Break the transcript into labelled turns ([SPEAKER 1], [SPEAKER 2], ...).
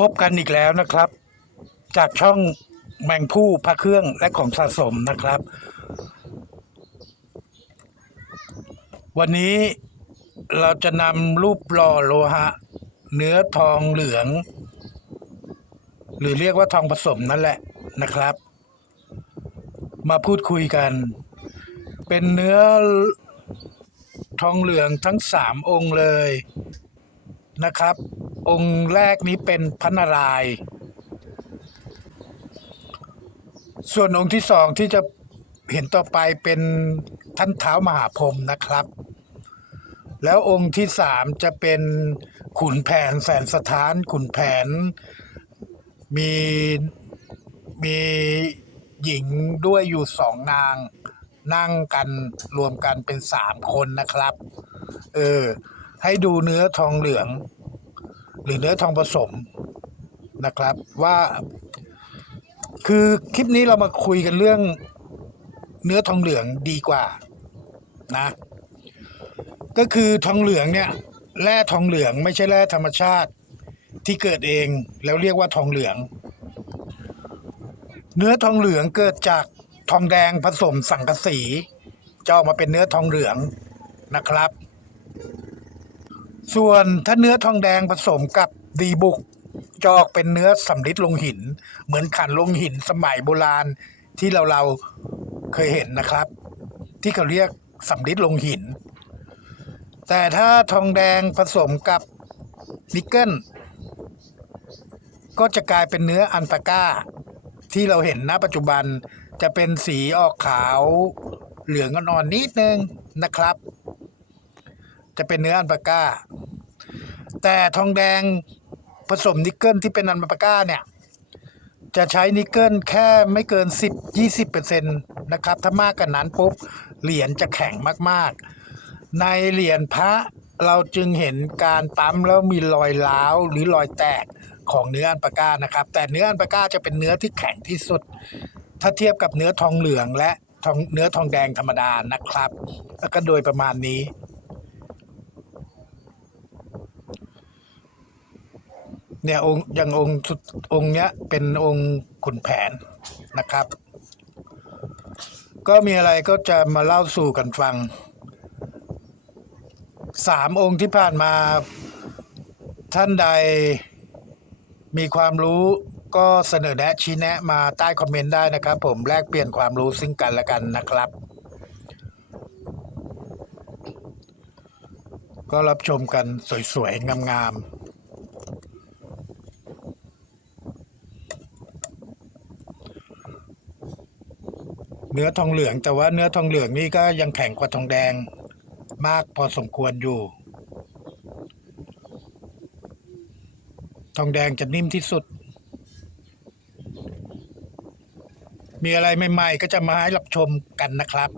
[SPEAKER 1] พบกันอีกแล้วนะครับ จากช่องแมงผู้พระเครื่องและของสะสมนะครับ วันนี้เราจะนำรูปหล่อโลหะ เนื้อทองเหลือง หรือเรียกว่าทองผสมนั่นแหละนะครับ มาพูดคุยกัน เป็นเนื้อทองเหลืองทั้งสามองค์เลยนะครับ องค์แรกนี้เป็นพระนารายณ์ส่วนองค์ที่สองที่จะเห็นต่อไปเป็นท่านเท้ามหาพรหมนะครับ แล้วองค์ที่สามจะเป็นขุนแผนแสนสถานขุนแผน มีมีหญิงด้วยอยู่สองนาง นั่งกันรวมกันเป็นสามคนนะครับ เออ ให้ดูเนื้อทองเหลือง หรือเนื้อทองผสมนะครับว่า คือคลิปนี้เรามาคุยกันเรื่องเนื้อทองเหลืองดีกว่านะก็คือทองเหลืองเนี่ยแร่ทองเหลืองไม่ใช่แร่ธรรมชาติที่เกิดเองแล้วเรียกว่าทองเหลือง เนื้อทองเหลืองเกิดจากทองแดงผสมสังกะสีจะออกมาเป็นเนื้อทองเหลืองนะครับ ส่วนถ้าเนื้อทองแดงผสมกับดีบุกจะออกเป็นเนื้อสำริดลงหิน เหมือนขันลงหินสมัยโบราณที่เราเราเคยเห็นนะครับ ที่เขาเรียกสำริดลงหิน แต่ถ้าทองแดงผสมกับนิกเกิลก็จะกลายเป็นเนื้ออันตาก้า ที่เราเห็นณปัจจุบันจะเป็นสีออกขาวเหลืองอ่อนๆนิดนึงนะครับ จะเป็นเนื้ออันปาก้า แต่ทองแดงผสมนิกเกิลที่เป็นอันปาก้าเนี่ยจะใช้นิกเกิลแค่ไม่เกิน 10-20%นะครับ ถ้ามากกว่านั้นปุ๊บ เหรียญจะแข็งมากๆ ในเหรียญพระเราจึงเห็นการปั๊มแล้วมีรอยร้าวหรือรอยแตกของเนื้ออันปาก้านะครับ แต่เนื้ออันปาก้าจะเป็นเนื้อที่แข็งที่สุด ถ้าเทียบกับเนื้อทองเหลืองและทองเนื้อทองแดงธรรมดานะครับ แล้วก็โดยประมาณนี้ เนี่ยองค์อย่างองค์สุดองค์เนี้ยเป็นองค์ขุนแผนนะครับ ก็มีอะไรก็จะมาเล่าสู่กันฟังสามองค์ที่ผ่านมาท่านใดมีความรู้ก็เสนอแนะชี้แนะมาใต้คอมเมนต์ได้นะครับ ผมแลกเปลี่ยนความรู้ซึ่งกันและกันนะครับ ก็รับชมกันสวยๆงามๆ เนื้อทองเหลืองแต่ว่าเนื้อทองเหลืองนี่ก็ยังแข็งกว่าทองแดงมากพอสมควรอยู่ ทองแดงจะนิ่มที่สุด มีอะไรใหม่ ๆ ก็จะมาให้รับชมกันนะครับ